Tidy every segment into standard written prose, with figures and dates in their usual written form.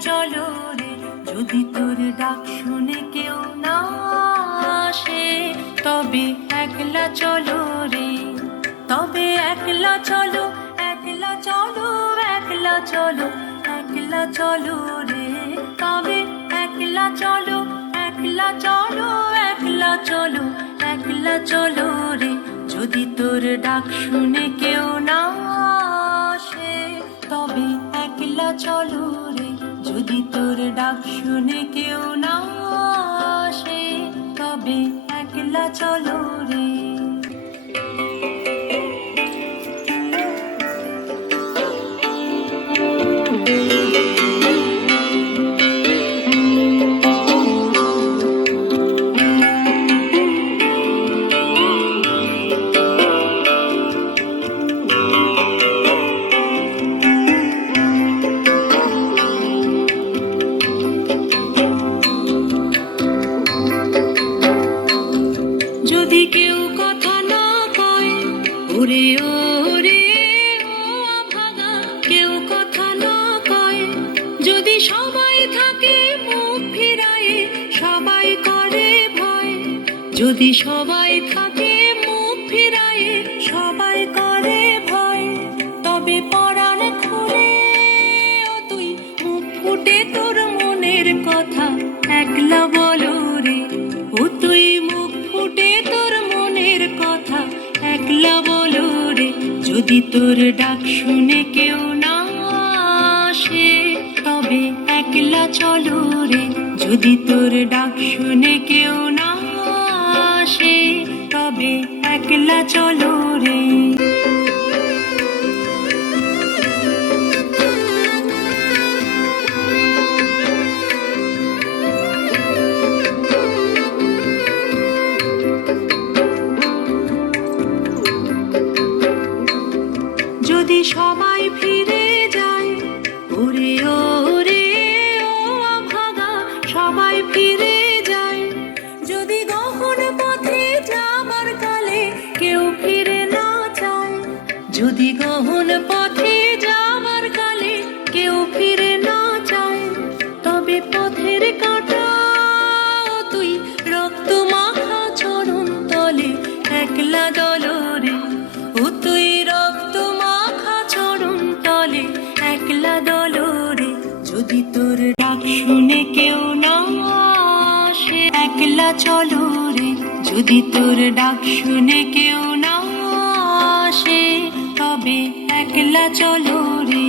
চলো রে, যদি তোর ডাক শুনে কেউ না আসে, তবে একলা চলো রে, তবে একলা চলো, একলা চলো, একলা চলো, একলা চলো রে, তবে একলা চলো, একলা চলো, একলা চলো, একলা চলো রে, যদি তোর ডাক শুনে কেউ না আসে, তবে একলা চলো রে, যদি তোর ডাক শুনে কেউ না আসে, তবে একলা চলো রে। যদি কেউ কথা না কয়, ওরে ওরে ও ভাগা, কেউ কথা না কয়, যদি সবাই থাকে মুখ ফিরায়ে, সবাই করে ভয়, যদি সবাই থাকে মুখ ফিরায়ে, সবাই করে ভয়, তবে পরাণ খুলে ও তুই মুখ ফুটে তোর মনের কথা একলা বলো রে, ও তুই মুখ ফুটে তোর মনের কথা একলা বলো রে, যদি তোর ডাক শুনে কেউ না আসে, তবে একলা চলো রে, যদি তোর ডাক শুনে কেউ না আসে, তবে একলা চলো রে। যদি সবাই ফিরে যায়, ওরে ওরে ও ভাগা, সবাই ফিরে যায়, যদি গহন পথে যাবার কালে কেউ ফিরে না চায়, যদি গহন পথে যাবার কালে কেউ ফিরে না চায়, তবে পথের কাঁটা ও তুই রক্ত মাখা চরণ তলে একলা দলো রে, ও তুই রক্ত মাখা চরণ তলে একলা দলো রে, যদি তোর ডাক শুনে কেউ না আসে, একলা চলো রে, যদি তোর ডাক শুনে কেউ না আসে, তবে একলা চলো রে।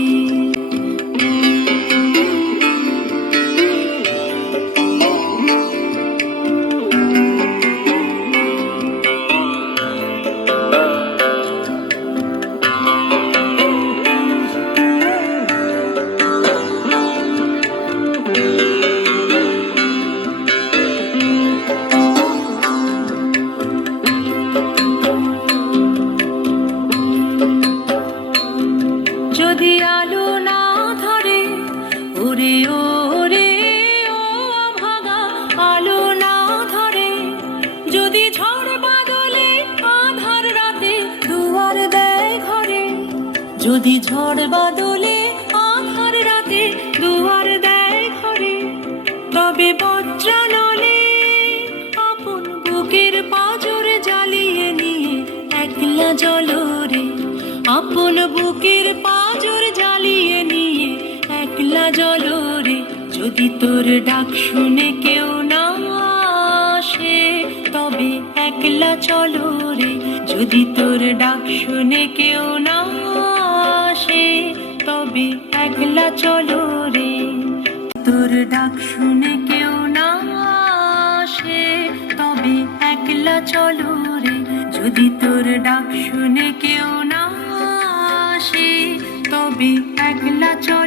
যদি আলো না ধরে, ওরে ওরে ও ভাগা, আলো না ধরে, যদি ঝড় বাদলে আধার রাতে দুয়ার দেয় ঘরে, যদি ঝড় বাদলে আধার রাতে দুয়ার দেয় ঘরে, তবে বজ্রানলে আপন বুকের পাঁজর জ্বালিয়ে নিয়ে একলা জ্বলো রে, আপন বুকের পাঁজর জ্বালিয়ে নিয়ে একলা জ্বলো রে, যদি তোর ডাক শুনে কেউ না আসে, তবে একলা চলো রে, যদি তোর ডাক শুনে কেউ না আসে, তবে একলা চলো রে, তোর ডাক শুনে কেউ না আসে, তবে একলা চলো রে, যদি তোর ডাক শুনে কেউ না আসে, তবে একলা চলো।